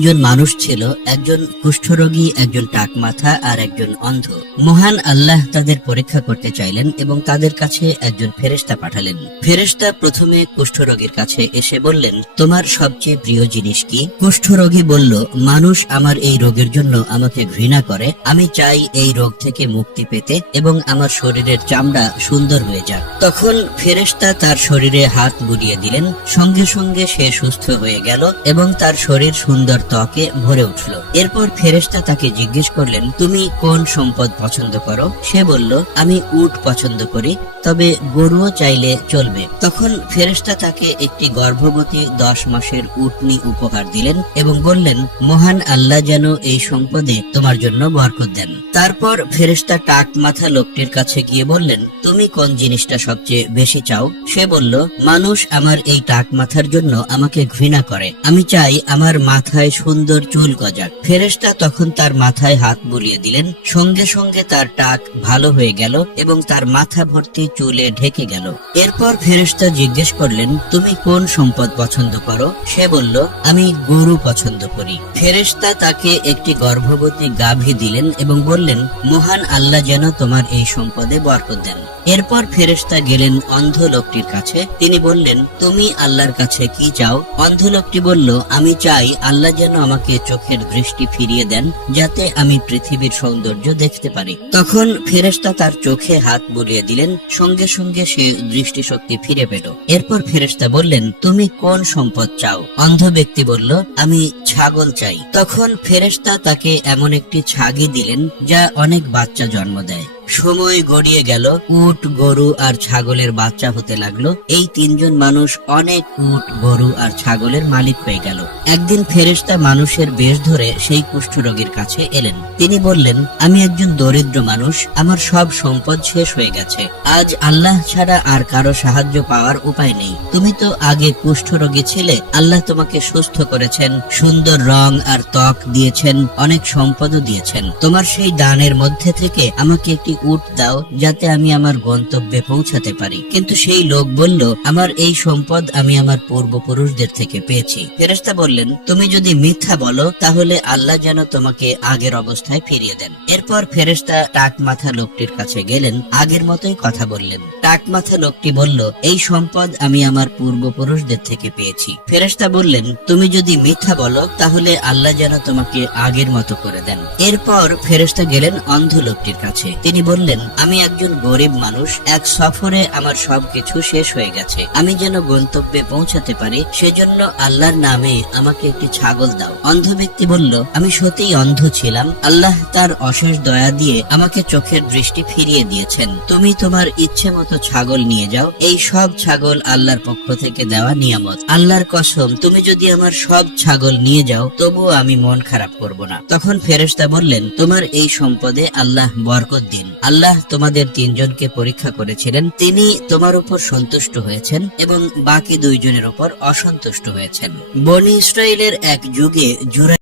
একজন মানুষ ছিল, একজন কুষ্ঠরোগী, একজন টাকমাথা আর একজন অন্ধ। মহান আল্লাহ তাদের পরীক্ষা করতে চাইলেন এবং তাদের কাছে একজন ফেরেশতা পাঠালেন। ফেরেশতা প্রথমে কুষ্ঠরোগীর কাছে এসে বললেন, তোমার সবচেয়ে প্রিয় জিনিস কি? কুষ্ঠরোগী বলল, মানুষ আমার এই রোগের জন্য আমাকে ঘৃণা করে, আমি চাই এই রোগ থেকে মুক্তি পেতে এবং আমার শরীরের চামড়া সুন্দর হয়ে যাক। তখন ফেরেশতা তার শরীরে হাত বুলিয়ে দিলেন, সঙ্গে সঙ্গে সে সুস্থ হয়ে গেল এবং তার শরীর সুন্দর ত্বকে ভরে উঠল। এরপর ফেরেশতা তাকে জিজ্ঞেস করলেন, তুমি কোন সম্পদ পছন্দ করো? সে বলল, আমি উট পছন্দ করি, তবে গরুও চাইলে চলবে। তখন ফেরেশতা তাকে একটি গর্ভবতী 10 মাসের উটনি উপহার দিলেন এবং বললেন, মহান আল্লাহ যেন এই সম্পদে তোমার জন্য বরকত দেন। তারপর ফেরেশতা টাক মাথা লোকটির কাছে গিয়ে বললেন, তুমি কোন জিনিসটা সবচেয়ে বেশি চাও? সে বলল, মানুষ আমার এই টাক মাথার জন্য আমাকে ঘৃণা করে, আমি চাই আমার মাথায় সুন্দর চুল গজাক। ফেরেশতা তখন তার মাথায় হাত বুলিয়ে দিলেন, সঙ্গে সঙ্গে তার টাক ভালো হয়ে গেল এবং তার মাথা ভর্তি চুলে ঢেকে গেল। এরপর ফেরেশতা জিজ্ঞেস করলেন, তুমি কোন সম্পদ পছন্দ করো? সে বলল, আমি গরু পছন্দ করি। ফেরেশতা তাকে একটি গর্ভবতী গাভী দিলেন এবং বললেন, মহান আল্লাহ যেন তোমার এই সম্পদে বরকত দেন। এরপর ফেরেশতা গেলেন অন্ধ লোকটির কাছে। তিনি বললেন, তুমি আল্লাহর কাছে কি চাও? অন্ধ লোকটি বলল, আমি চাই আল্লাহ যেন আমাকে চোখের দৃষ্টি ফিরিয়ে দেন, যাতে আমি পৃথিবীর সৌন্দর্য দেখতে পারি। তখন ফেরেশতা তার চোখে হাত বুলিয়ে দিলেন, সঙ্গে সঙ্গে সে দৃষ্টিশক্তি ফিরে পেল। এরপর ফেরেশতা বললেন, তুমি কোন সম্পদ চাও? অন্ধ ব্যক্তি বলল, আমি ছাগল চাই। তখন ফেরেশতা তাকে এমন একটি ছাগি দিলেন যা অনেক বাচ্চা জন্ম দেয়। সময় গড়িয়ে গেল, উট, গরু আর ছাগলের বাচ্চা হতে লাগলো। এই তিনজন মানুষ অনেক উট, গরু আর ছাগলের মালিক হয়ে গেল। একদিন ফেরেশতা মানুষের বেশ ধরে সেই কুষ্ঠরোগীর কাছে এলেন। তিনি বললেন, আমি একজন দরিদ্র মানুষ, আমার সব সম্পদ শেষ হয়ে গেছে, আজ আল্লাহ ছাড়া আর কারো সাহায্য পাওয়ার উপায় নেই। তুমি তো আগে কুষ্ঠরোগী ছিলে, আল্লাহ তোমাকে সুস্থ করেছেন, সুন্দর রং আর ত্বক দিয়েছেন, অনেক সম্পদও দিয়েছেন। তোমার সেই দানের মধ্যে থেকে আমাকে একটি উট দাও, যাতে আমি আমার গন্তব্যে পৌঁছাতে পারি। কিন্তু সেই লোক বলল, আমার এই সম্পদ আমি আমার পূর্বপুরুষদের থেকে পেয়েছি। ফেরেশতা বললেন, তুমি যদি মিথ্যা বলো তাহলে আল্লাহ যেন তোমাকে আগের অবস্থায় ফিরিয়ে দেন। এরপর ফেরেশতা টাক মাথা লোকটির কাছে গেলেন, আগের মতোই কথা বললেন। টাক মাথা লোকটি বলল, এই সম্পদ আমি আমার পূর্বপুরুষদের থেকে পেয়েছি। ফেরেশতা বললেন, তুমি যদি মিথ্যা বলো তাহলে আল্লাহ যেন তোমাকে আগের মতো করে দেন। এরপর ফেরেশতা গেলেন অন্ধ লোকটির কাছে। তিনি বললেন, আমি একজন গরিব মানুষ, এক সফরে আমার সবকিছু শেষ হয়ে গেছে, আমি যেন গন্তব্যে পৌঁছাতে পারি সেজন্য আল্লাহর নামে আমাকে একটি ছাগল দাও। অন্ধ ব্যক্তি বলল, আমি সত্যিই অন্ধ ছিলাম, আল্লাহ তার অশেষ দয়া দিয়ে আমাকে চোখের দৃষ্টি ফিরিয়ে দিয়েছেন, তুমি তোমার ইচ্ছে মতো ছাগল নিয়ে যাও, এই সব ছাগল আল্লাহর পক্ষ থেকে দেওয়া নিয়ামত, আল্লাহর কসম তুমি যদি আমার সব ছাগল নিয়ে যাও তবুও আমি মন খারাপ করব না। তখন ফেরেশতা বললেন, তোমার এই সম্পদে আল্লাহ বরকত দিন, আল্লাহ তোমাদের তিনজনকে পরীক্ষা করেছিলেন, তিনি তোমার উপর সন্তুষ্ট হয়েছেন এবং বাকি দুইজনের উপর অসন্তুষ্ট হয়েছেন। বনী ইসরাইলের এক যুগে